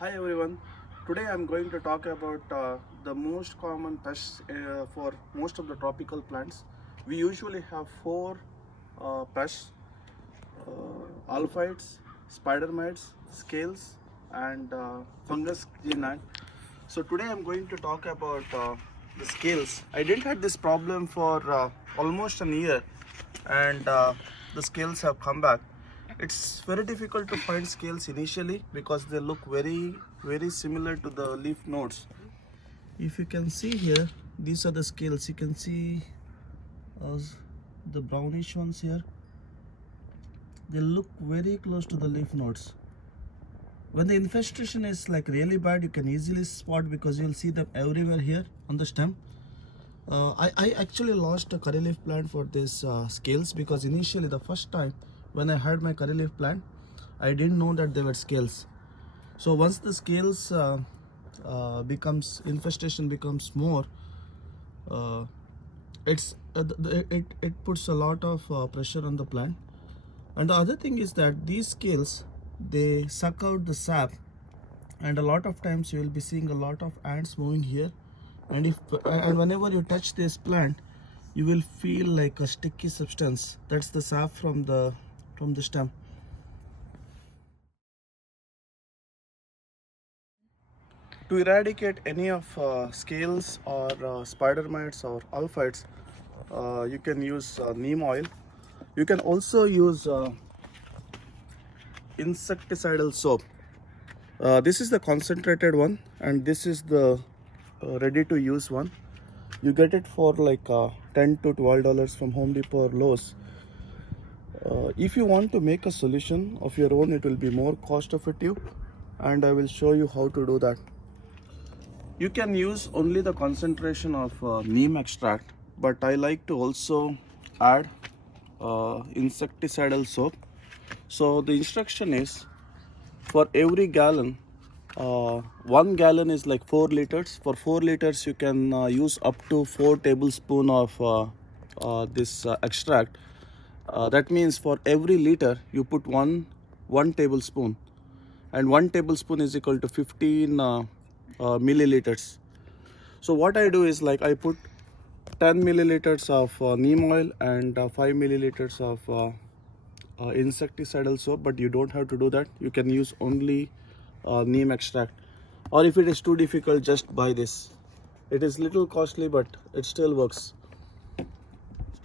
Hi everyone. Today I'm going to talk about the most common pests for most of the tropical plants. We usually have four pests: Alphids, spider mites, scales, and fungus gnat. So today I'm going to talk about the scales. I didn't have this problem for almost an year, and the scales have come back. It's very difficult to find scales initially because they look very similar to the leaf nodes. If you can see here, these are the scales. You can see uh, the brownish ones here. They look very close to the leaf nodes. When the infestation is like really bad, you can easily spot because you'll see them everywhere here on the stem. I actually lost a curry leaf plant for this scales because initially the first time when I had my curry leaf plant, I didn't know that they were scales. So once the scales infestation becomes more, uh, it puts a lot of pressure on the plant. And the other thing is that these scales, they suck out the sap, and a lot of times you will be seeing a lot of ants moving here, and whenever you touch this plant, you will feel like a sticky substance. That's the sap from the stem. To eradicate any of scales or spider mites or alphids, you can use neem oil. You can also use insecticidal soap. This is the concentrated one, and this is the ready to use one. You get it for like $10 to $12 from Home Depot or Lowe's. If you want to make a solution of your own, it will be more cost effective, and I will show you how to do that. You can use only the concentration of neem extract, but I like to also add insecticidal soap. So the instruction is, for every gallon, 1 gallon is like 4 liters. For 4 liters, you can use up to 4 tablespoons of this extract. That means for every liter, you put one tablespoon, and 1 tablespoon is equal to 15 milliliters. So what I do is, like, I put 10 milliliters of neem oil and 5 milliliters of insecticidal soap, but you don't have to do that. You can use only neem extract, or if it is too difficult, just buy this. It is little costly, but it still works.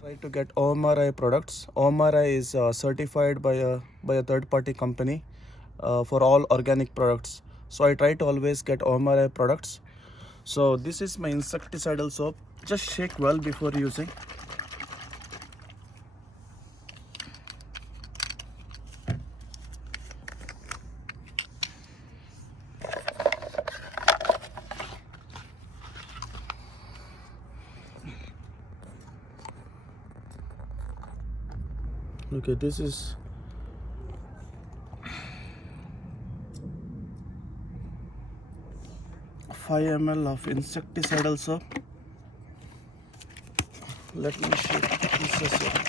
Try to get OMRI products. OMRI is certified by a third-party company for all organic products. So I try to always get OMRI products. So this is my insecticidal soap. Just shake well before using. Okay, this is 5 ml of insecticidal soap. Let me shake this soap.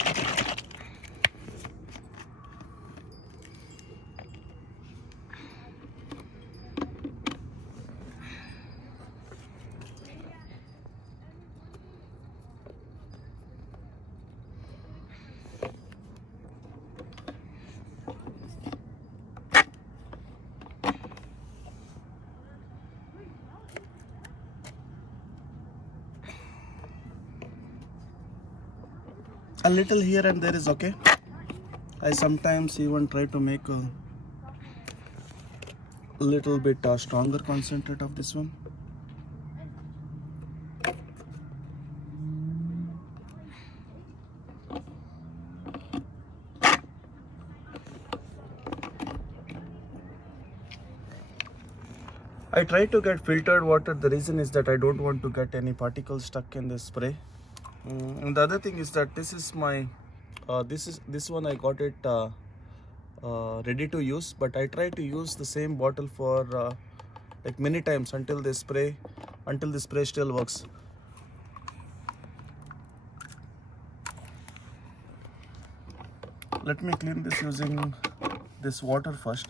A little here and there is okay. I sometimes even try to make a little bit stronger concentrate of this one. I try to get filtered water. The reason is that I don't want to get any particles stuck in the spray. And the other thing is that this is my this one I got it ready to use, but I try to use the same bottle for like many times until the spray still works. Let me clean this using this water first.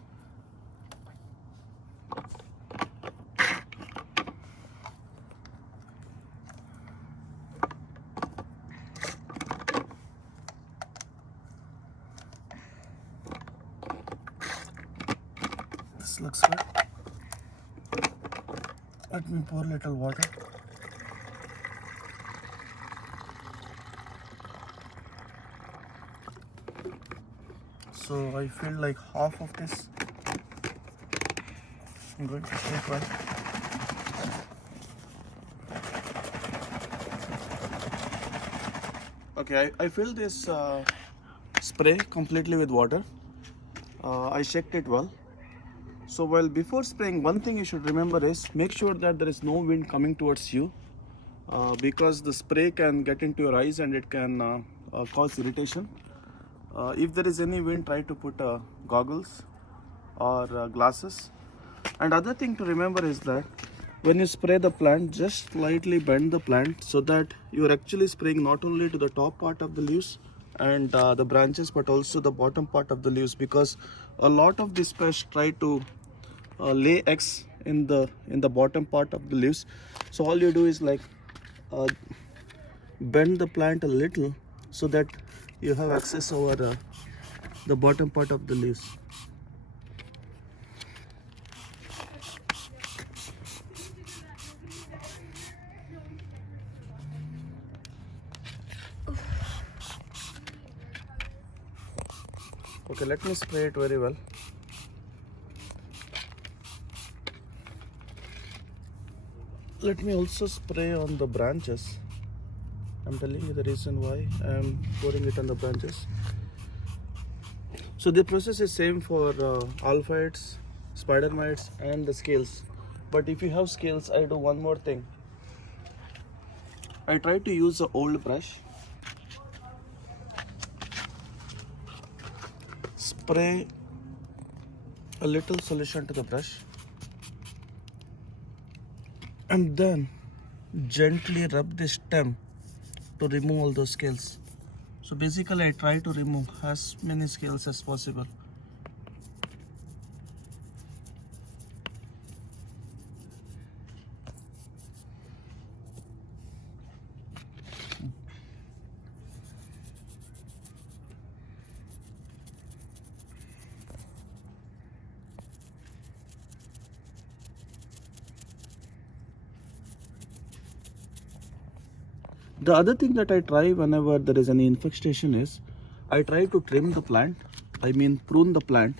this looks good. Let me pour a little water. So I feel like half of this I'm going to take one. Okay, I filled this spray completely with water. I checked it well. So while before spraying, one thing you should remember is make sure that there is no wind coming towards you, because the spray can get into your eyes and it can cause irritation. If there is any wind, try to put goggles or glasses. And other thing to remember is that when you spray the plant, just slightly bend the plant so that you are actually spraying not only to the top part of the leaves and the branches, but also the bottom part of the leaves, because a lot of these pests try to lay eggs in the bottom part of the leaves. So all you do is like bend the plant a little so that you have access over the bottom part of the leaves. Okay, let me spray it very well. Let me also spray on the branches. I'm telling you the reason why I'm pouring it on the branches. So the process is same for Alphids, spider mites and the scales. But if you have scales, I do one more thing. I try to use an old brush. Spray a little solution to the brush and then gently rub the stem to remove all those scales. So basically I try to remove as many scales as possible. The other thing that I try whenever there is any infestation is I try to trim the plant, I mean prune the plant,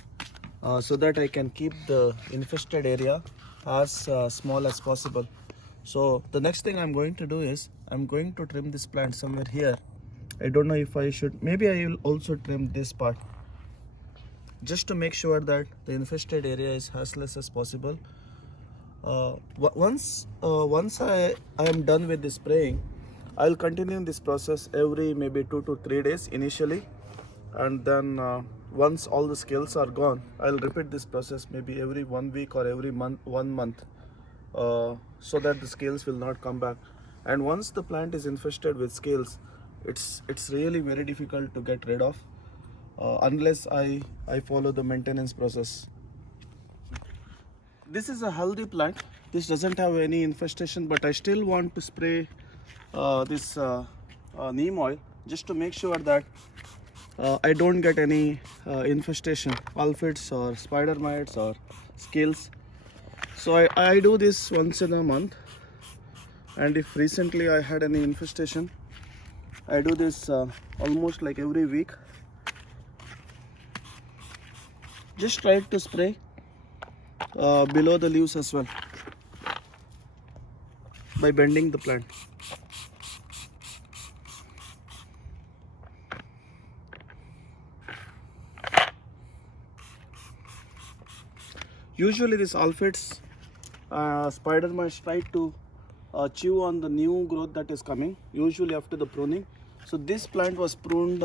so that I can keep the infested area as small as possible. So the next thing I'm going to do is I'm going to trim this plant somewhere here. I don't know if I should, maybe I will also trim this part just to make sure that the infested area is as less as possible. Once I am done with the spraying, I'll continue this process every maybe 2 to 3 days initially, and then once all the scales are gone, I'll repeat this process maybe every 1 week or every month, 1 month, so that the scales will not come back. And once the plant is infested with scales, it's really very difficult to get rid of unless I follow the maintenance process. This is a healthy plant. This doesn't have any infestation, but I still want to spray this neem oil just to make sure that I don't get any infestation, aphids or spider mites or scales. So I do this once in a month, and if recently I had any infestation, I do this almost like every week. Just try to spray below the leaves as well by bending the plant. Usually these Alphids, spider mites try to chew on the new growth that is coming, usually after the pruning. So this plant was pruned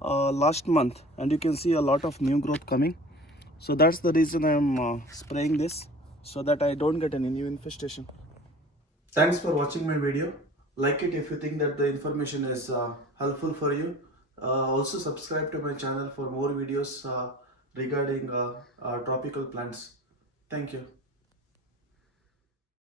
last month, and you can see a lot of new growth coming. So that's the reason I am spraying this, so that I don't get any new infestation. Thanks for watching my video. Like it if you think that the information is helpful for you. Also subscribe to my channel for more videos regarding tropical plants. Thank you.